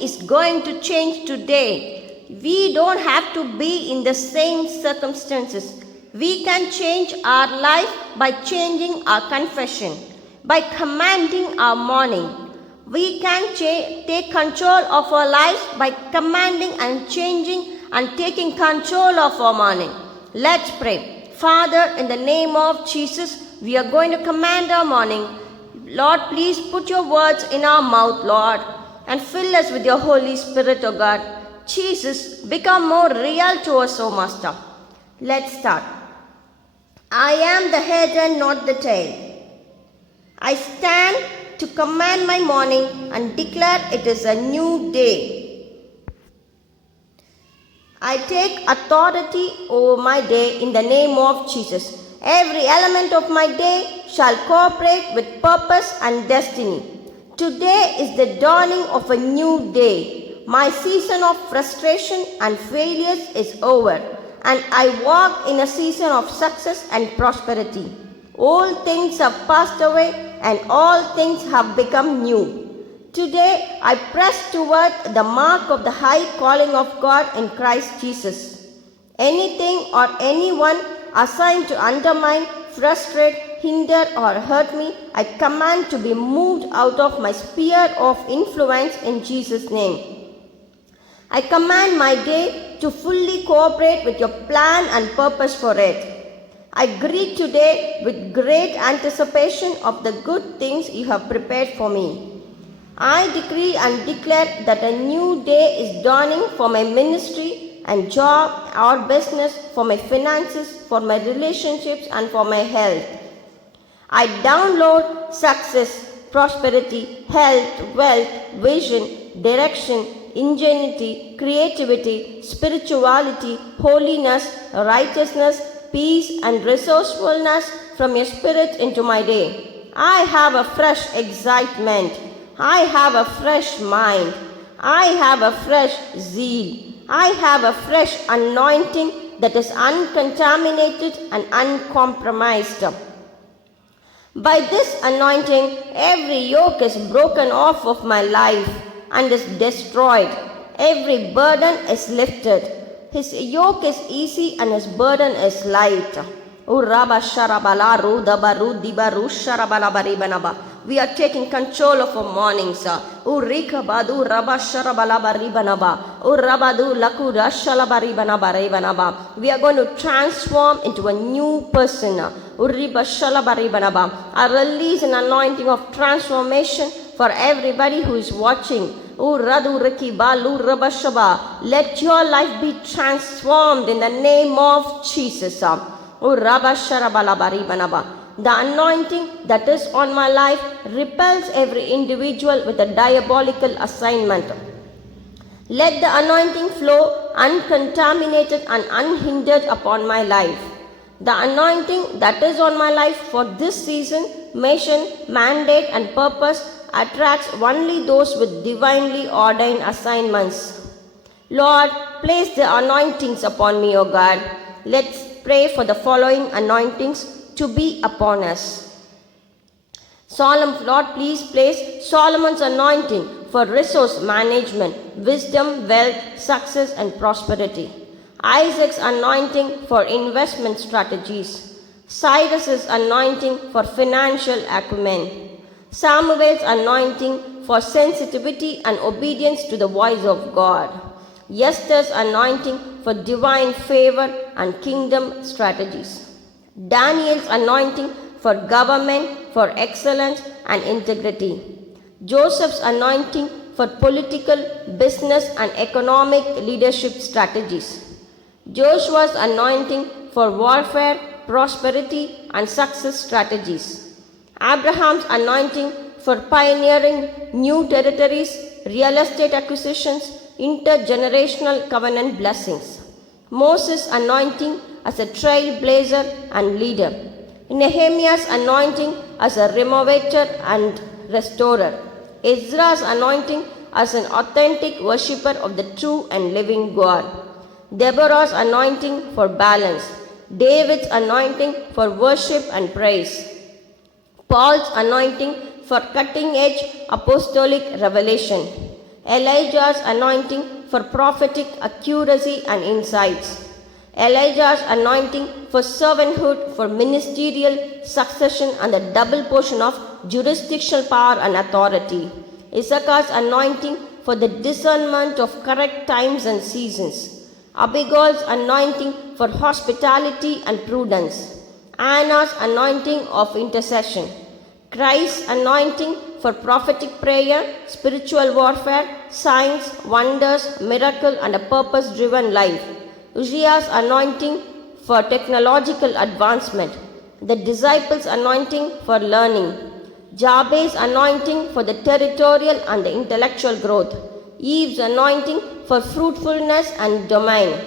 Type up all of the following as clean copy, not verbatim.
is going to change today. We don't have to be in the same circumstances. We can change our life by changing our confession, by commanding our morning. We can take control of our lives by commanding and changing and taking control of our morning. Let's pray. Father, in the name of Jesus, we are going to command our morning. Lord, please put your words in our mouth, Lord, and fill us with your Holy Spirit, O God. Jesus, become more real to us, O Master. Let's start. I am the head and not the tail. I stand to command my morning and declare it is a new day. I take authority over my day in the name of Jesus. Every element of my day shall cooperate with purpose and destiny. Today is the dawning of a new day. My season of frustration and failures is over, and I walk in a season of success and prosperity. All things have passed away, and all things have become new. Today, I press toward the mark of the high calling of God in Christ Jesus. Anything or anyone assigned to undermine, frustrate, hinder, or hurt me, I command to be moved out of my sphere of influence in Jesus' name. I command my day to fully cooperate with your plan and purpose for it. I greet today with great anticipation of the good things you have prepared for me. I decree and declare that a new day is dawning for my ministry and job or business, for my finances, for my relationships, and for my health. I download success, prosperity, health, wealth, vision, direction, ingenuity, creativity, spirituality, holiness, righteousness, peace, and resourcefulness from your spirit into my day. I have a fresh excitement. I have a fresh mind. I have a fresh zeal. I have a fresh anointing that is uncontaminated and uncompromised. By this anointing, every yoke is broken off of my life and is destroyed. Every burden is lifted. His yoke is easy and his burden is light. We are taking control of our mornings. We are going to transform into a new person. I release an anointing of transformation for everybody who is watching. Let your life be transformed in the name of Jesus. The anointing that is on my life repels every individual with a diabolical assignment. Let the anointing flow uncontaminated and unhindered upon my life. The anointing that is on my life for this season, mission, mandate, and purpose attracts only those with divinely ordained assignments. Lord, place the anointings upon me, O God. Let's pray for the following anointings to be upon us. Lord, please place Solomon's anointing for resource management, wisdom, wealth, success, and prosperity. Isaac's anointing for investment strategies. Cyrus's anointing for financial acumen. Samuel's anointing for sensitivity and obedience to the voice of God. Esther's anointing for divine favor and kingdom strategies. Daniel's anointing for government, for excellence and integrity. Joseph's anointing for political, business and economic leadership strategies. Joshua's anointing for warfare, prosperity and success strategies. Abraham's anointing for pioneering new territories, real estate acquisitions, intergenerational covenant blessings. Moses' anointing as a trailblazer and leader. Nehemiah's anointing as a renovator and restorer. Ezra's anointing as an authentic worshipper of the true and living God. Deborah's anointing for balance. David's anointing for worship and praise. Paul's anointing for cutting-edge apostolic revelation. Elijah's anointing for prophetic accuracy and insights. Elijah's anointing for servanthood, for ministerial succession and the double portion of jurisdictional power and authority. Issachar's anointing for the discernment of correct times and seasons. Abigail's anointing for hospitality and prudence. Anna's anointing of intercession. Christ's anointing for prophetic prayer, spiritual warfare, signs, wonders, miracle, and a purpose-driven life. Uzziah's anointing for technological advancement. The disciples' anointing for learning. Jabez's anointing for the territorial and the intellectual growth. Eve's anointing for fruitfulness and domain.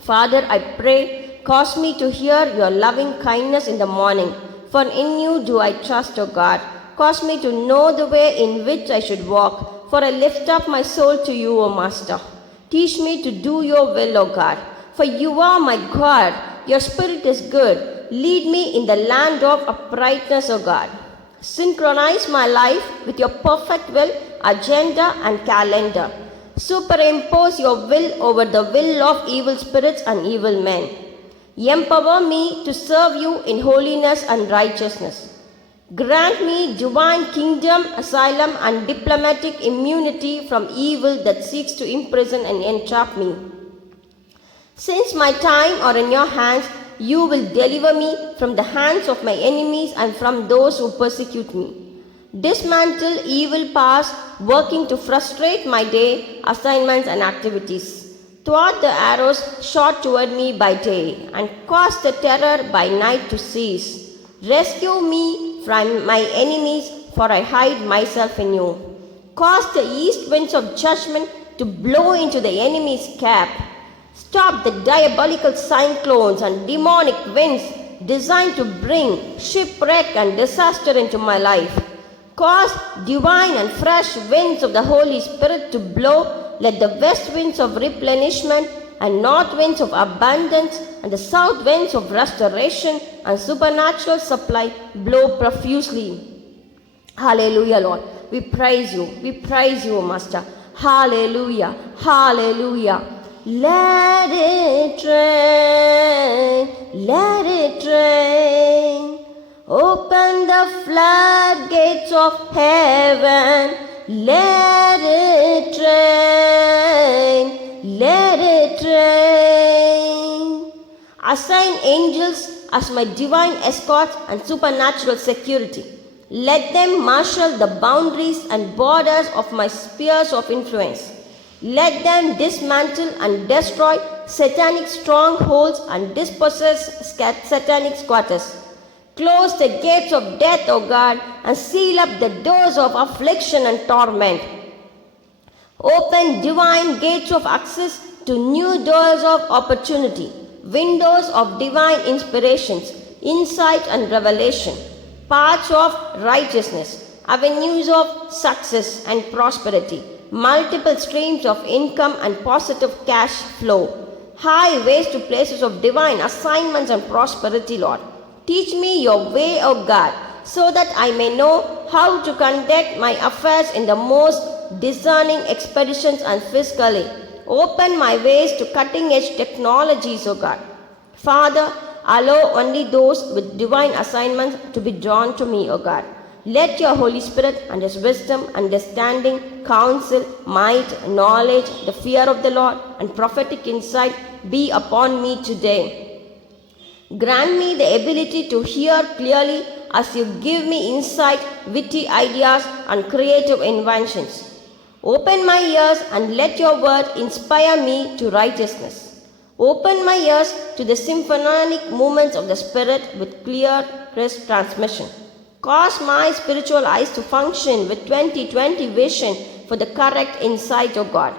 Father, I pray, cause me to hear your loving kindness in the morning, for in you do I trust, O God. Cause me to know the way in which I should walk, for I lift up my soul to you, O Master. Teach me to do your will, O God, for you are my God. Your spirit is good. Lead me in the land of uprightness, O God. Synchronize my life with your perfect will, agenda, and calendar. Superimpose your will over the will of evil spirits and evil men. Empower me to serve you in holiness and righteousness. Grant me divine kingdom, asylum, and diplomatic immunity from evil that seeks to imprison and entrap me. Since my time are in your hands, you will deliver me from the hands of my enemies and from those who persecute me. Dismantle evil powers working to frustrate my day, assignments, and activities. Thwart the arrows shot toward me by day, and cause the terror by night to cease. Rescue me from my enemies, for I hide myself in you. Cause the east winds of judgment to blow into the enemy's camp. Stop the diabolical cyclones and demonic winds designed to bring shipwreck and disaster into my life. Cause divine and fresh winds of the Holy Spirit to blow. Let the west winds of replenishment and north winds of abundance and the south winds of restoration and supernatural supply blow profusely. Hallelujah, Lord. We praise you. We praise you, Master. Hallelujah. Hallelujah. Let it rain. Let it rain. Open the floodgates of heaven. Let it rain. Let it rain. Assign angels as my divine escorts and supernatural security. Let them marshal the boundaries and borders of my spheres of influence. Let them dismantle and destroy satanic strongholds and dispossess satanic squatters. Close the gates of death, O God, and seal up the doors of affliction and torment. Open divine gates of access to new doors of opportunity, windows of divine inspirations, insight and revelation, paths of righteousness, avenues of success and prosperity, multiple streams of income and positive cash flow, highways to places of divine assignments and prosperity, Lord. Teach me your way, O God, so that I may know how to conduct my affairs in the most discerning expeditions and fiscally. Open my ways to cutting-edge technologies, O God. Father, allow only those with divine assignments to be drawn to me, O God. Let your Holy Spirit and His wisdom, understanding, counsel, might, knowledge, the fear of the Lord, and prophetic insight be upon me today. Grant me the ability to hear clearly as you give me insight, witty ideas, and creative inventions. Open my ears and let your word inspire me to righteousness. Open my ears to the symphonic movements of the Spirit with clear, crisp transmission. Cause my spiritual eyes to function with 20/20 vision for the correct insight, O God.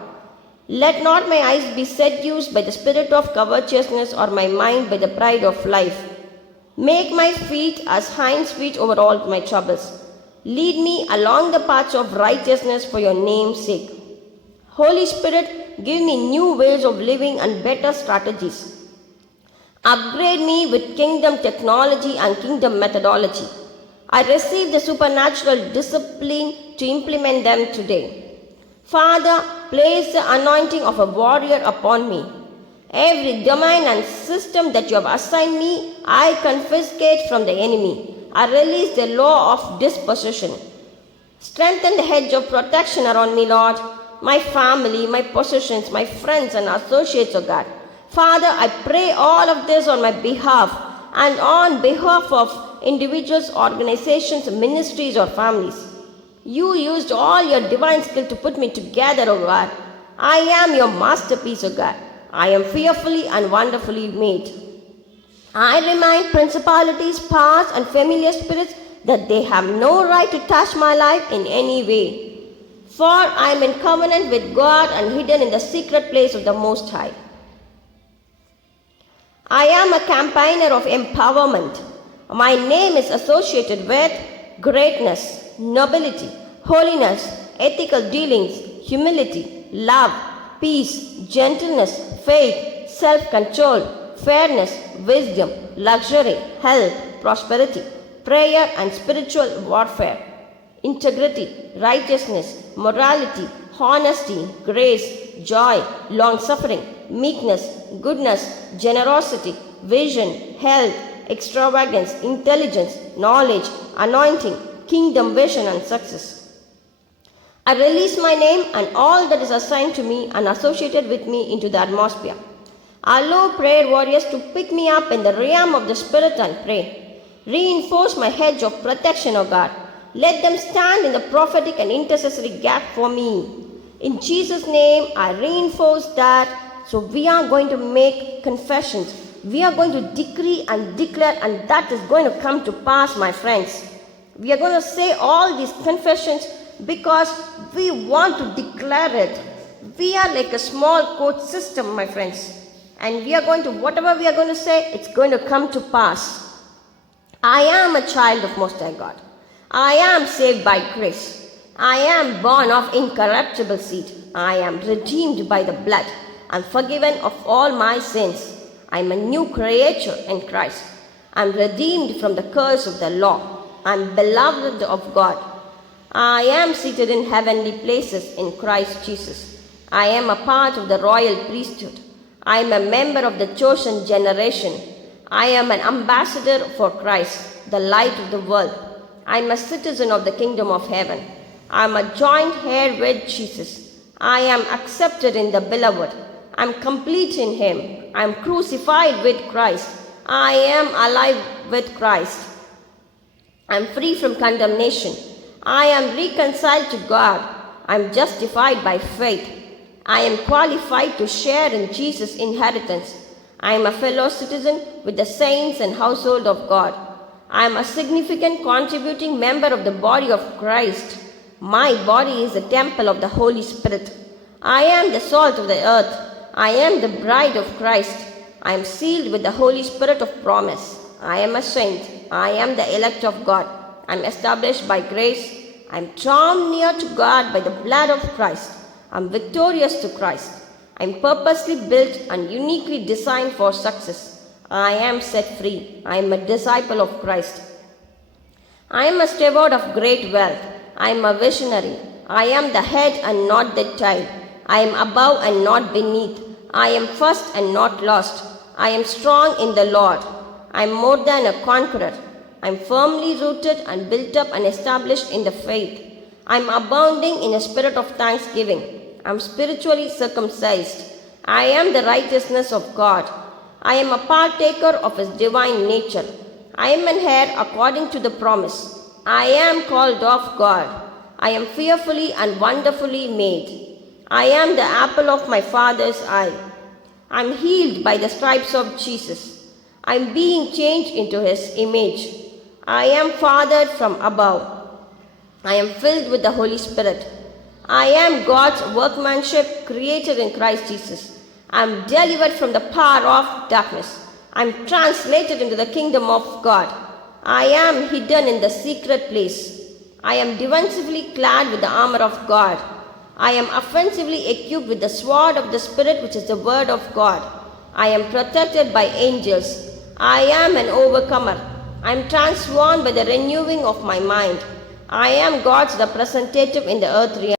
Let not my eyes be seduced by the spirit of covetousness or my mind by the pride of life. Make my feet as hinds' feet over all my troubles. Lead me along the paths of righteousness for your name's sake. Holy Spirit, give me new ways of living and better strategies. Upgrade me with kingdom technology and kingdom methodology. I receive the supernatural discipline to implement them today. Father, place the anointing of a warrior upon me. Every domain and system that you have assigned me, I confiscate from the enemy. I release the law of dispossession. Strengthen the hedge of protection around me, Lord. My family, my possessions, my friends and associates, O God. Father, I pray all of this on my behalf and on behalf of individuals, organizations, ministries, or families. You used all your divine skill to put me together, O God. I am your masterpiece, O God. I am fearfully and wonderfully made. I remind principalities, powers, and familiar spirits that they have no right to touch my life in any way. For I am in covenant with God and hidden in the secret place of the Most High. I am a campaigner of empowerment. My name is associated with greatness, nobility, holiness, ethical dealings, humility, love, peace, gentleness, faith, self-control, fairness, wisdom, luxury, health, prosperity, prayer and spiritual warfare, integrity, righteousness, morality, honesty, grace, joy, long-suffering, meekness, goodness, generosity, vision, health, extravagance, intelligence, knowledge, anointing, kingdom vision and success. I release my name and all that is assigned to me and associated with me into the atmosphere. Allow prayer warriors to pick me up in the realm of the Spirit and pray. Reinforce my hedge of protection, O God. Let them stand in the prophetic and intercessory gap for me. In Jesus' name, I reinforce that. So we are going to make confessions. We are going to decree and declare, and that is going to come to pass, my friends. We are going to say all these confessions because we want to declare it. We are like a small court system, my friends. And we are going to, whatever we are going to say, it's going to come to pass. I am a child of Most High God. I am saved by grace. I am born of incorruptible seed. I am redeemed by the blood. I am forgiven of all my sins. I am a new creature in Christ. I am redeemed from the curse of the law. I am beloved of God. I am seated in heavenly places in Christ Jesus. I am a part of the royal priesthood. I am a member of the chosen generation. I am an ambassador for Christ, the light of the world. I am a citizen of the kingdom of heaven. I am a joint heir with Jesus. I am accepted in the beloved. I am complete in him. I am crucified with Christ. I am alive with Christ. I am free from condemnation. I am reconciled to God. I am justified by faith. I am qualified to share in Jesus' inheritance. I am a fellow citizen with the saints and household of God. I am a significant contributing member of the body of Christ. My body is the temple of the Holy Spirit. I am the salt of the earth. I am the bride of Christ. I am sealed with the Holy Spirit of promise. I am a saint. I am the elect of God. I am established by grace. I am drawn near to God by the blood of Christ. I am victorious to Christ. I am purposely built and uniquely designed for success. I am set free. I am a disciple of Christ. I am a steward of great wealth. I am a visionary. I am the head and not the tail. I am above and not beneath. I am first and not lost. I am strong in the Lord. I am more than a conqueror. I am firmly rooted and built up and established in the faith. I am abounding in a spirit of thanksgiving. I am spiritually circumcised. I am the righteousness of God. I am a partaker of his divine nature. I am an heir according to the promise. I am called of God. I am fearfully and wonderfully made. I am the apple of my Father's eye. I am healed by the stripes of Jesus. I am being changed into his image. I am fathered from above. I am filled with the Holy Spirit. I am God's workmanship created in Christ Jesus. I am delivered from the power of darkness. I am translated into the kingdom of God. I am hidden in the secret place. I am defensively clad with the armor of God. I am offensively equipped with the sword of the Spirit, which is the word of God. I am protected by angels. I am an overcomer. I am transformed by the renewing of my mind. I am God's representative in the earth realm.